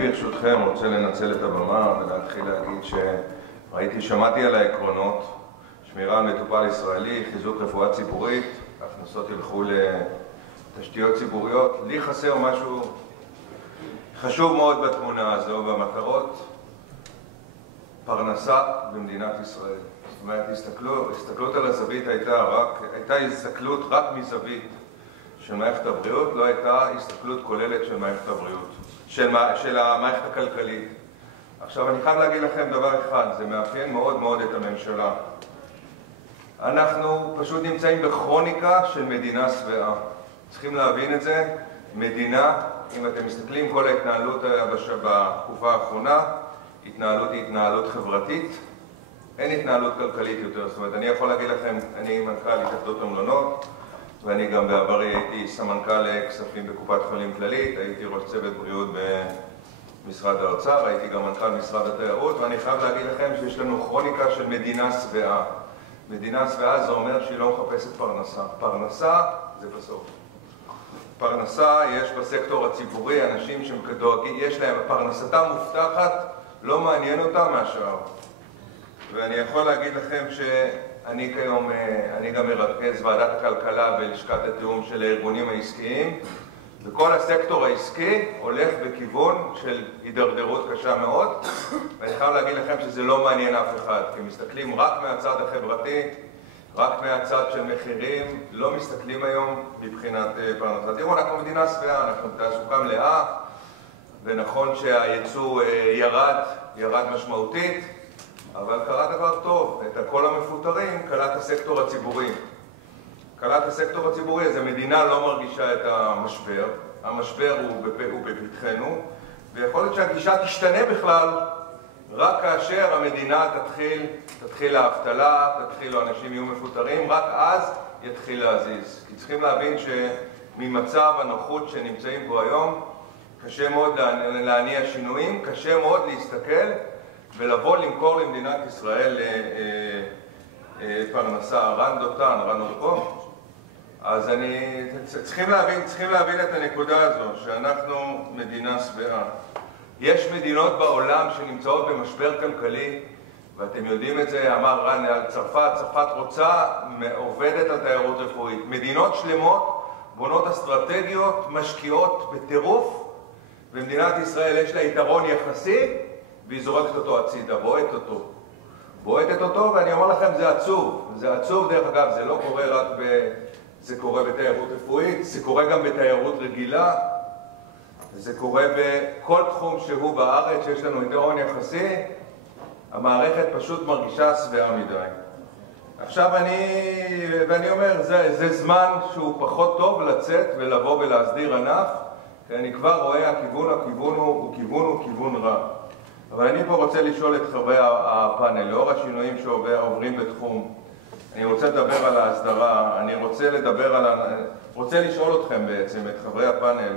ברשותכם רוצה לנצל את הבמה ולהתחיל להגיד שמעתי על העקרונות, שמירה על מטופל ישראלי, חיזוק רפואה ציבורית, הכנסות ילכו לתשתיות ציבוריות. לי חסר משהו חשוב מאוד בתמונה הזו, במטרות פרנסה במדינת ישראל. זאת אומרת, הסתכלות על הזווית הייתה הסתכלות רק מזווית של מערכת הבריאות, לא הייתה הסתכלות כוללת של מערכת הבריאות, של המערכת הכלכלית. עכשיו, אני חייב להגיד לכם דבר אחד, זה מאפיין מאוד מאוד את הממשלה. אנחנו פשוט נמצאים בכרוניקה של מדינה שבעה. צריכים להבין את זה. מדינה, אם אתם מסתכלים, כל ההתנהלות בתקופה האחרונה, התנהלות היא התנהלות חברתית, אין התנהלות כלכלית יותר. זאת אומרת, אני יכול להגיד לכם, אני מנכ"ל התאחדות המלונות, ואני גם בעברי הייתי סמנכ"ל כספים בקופת חולים כללית, הייתי ראש צוות בריאות במשרד האוצר, הייתי גם מנכ"ל משרד התיירות, ואני חייב להגיד לכם שיש לנו כרוניקה של מדינה שבעה. מדינה שבעה זה אומר שהיא לא מחפשת פרנסה. פרנסה זה בסוף. פרנסה יש בסקטור הציבורי, אנשים שדואגים, יש להם, פרנסתם מובטחת, לא מעניין אותם מהשאר. ואני יכול להגיד לכם שאני כיום, אני גם מרכז ועדת הכלכלה בלשכת התיאום של הארגונים העסקיים, וכל הסקטור העסקי הולך בכיוון של הידרדרות קשה מאוד, ואני חייב להגיד לכם שזה לא מעניין אף אחד, כי מסתכלים רק מהצד החברתי, רק מהצד של מחירים, לא מסתכלים היום מבחינת פרנסה. תראו, אנחנו מדינה שבעה, אנחנו בתעסוקה מלאה, ונכון שהייצוא ירד משמעותית, אבל קרה דבר טוב, את כל המפוטרים קלט הסקטור הציבורי. קלט הסקטור הציבורי, אז המדינה לא מרגישה את המשבר, המשבר הוא בפתחנו, ויכול להיות שהגישה תשתנה בכלל רק כאשר המדינה תתחיל האבטלה, תתחילו אנשים יהיו מפוטרים, רק אז יתחיל להזיז. כי צריכים להבין שממצב הנוחות שנמצאים בו היום, קשה מאוד להניע שינויים, קשה מאוד להסתכל ולבוא למכור למדינת ישראל פרנסה. רן עוד פה. אז צריכים להבין את הנקודה הזו, שאנחנו מדינה שבעה. יש מדינות בעולם שנמצאות במשבר כלכלי, ואתם יודעים את זה, אמר רן על צרפת, צרפת עובדת על תיירות רפואית. מדינות שלמות בונות אסטרטגיות, משקיעות בטירוף, ומדינת ישראל יש לה יתרון יחסי, והיא זורקת אותו הצידה, בועטת אותו, ואני אומר לכם, זה עצוב. זה עצוב, דרך אגב, זה לא קורה רק זה קורה בתיירות רפואית, זה קורה גם בתיירות רגילה, זה קורה בכל תחום שהוא בארץ, שיש לנו יתרון יחסי, המערכת פשוט מרגישה שבעה מדי. עכשיו ואני אומר, זה זמן שהוא פחות טוב לצאת ולבוא ולהסדיר ענף, כי אני כבר רואה, הכיוון הוא כיוון רע. אבל אני פה רוצה לשאול את חברי הפאנל, לאור השינויים שעוברים בתחום, אני רוצה לדבר על ההסדרה, אני רוצה לשאול אתכם בעצם, את חברי הפאנל,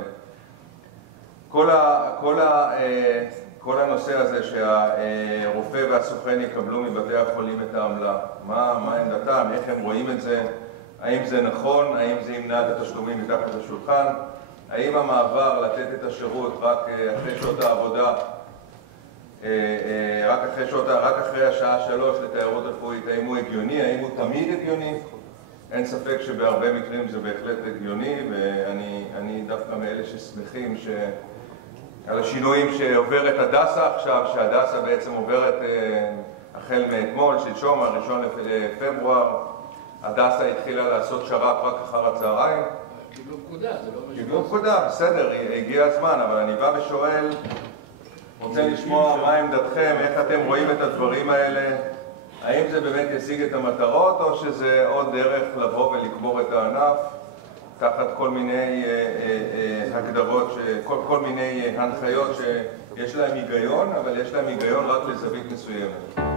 כל הנושא הזה שהרופא והסוכן יקבלו מבתי החולים את העמלה, מה עמדתם, איך הם רואים את זה, האם זה נכון, האם זה ימנע את התשלומים מתחת לשולחן, האם המעבר לתת את השירות רק אחרי שעות העבודה, רק אחרי השעה 3 לתיירות רפואית, האם הוא הגיוני, האם הוא תמיד הגיוני? אין ספק שבהרבה מקרים זה בהחלט הגיוני, ואני דווקא מאלה ששמחים על השינויים שעוברת הדסה עכשיו, שהדסה בעצם עוברת החל מאתמול, שלשום, 1 לפברואר, הדסה התחילה לעשות שר"פ רק אחר הצהריים. קיבלו פקודה, זה לא משהו. קיבלו פקודה, בסדר, הגיע הזמן, אבל אני בא ושואל, רוצה לשמוע מה עמדתכם, איך אתם רואים את הדברים האלה, האם זה באמת ישיג את המטרות, או שזה עוד דרך לבוא ולקבור את הענף, תחת כל מיני הגדרות, כל מיני הנחיות שיש להם היגיון, אבל יש להם היגיון רק לזווית מסוימת.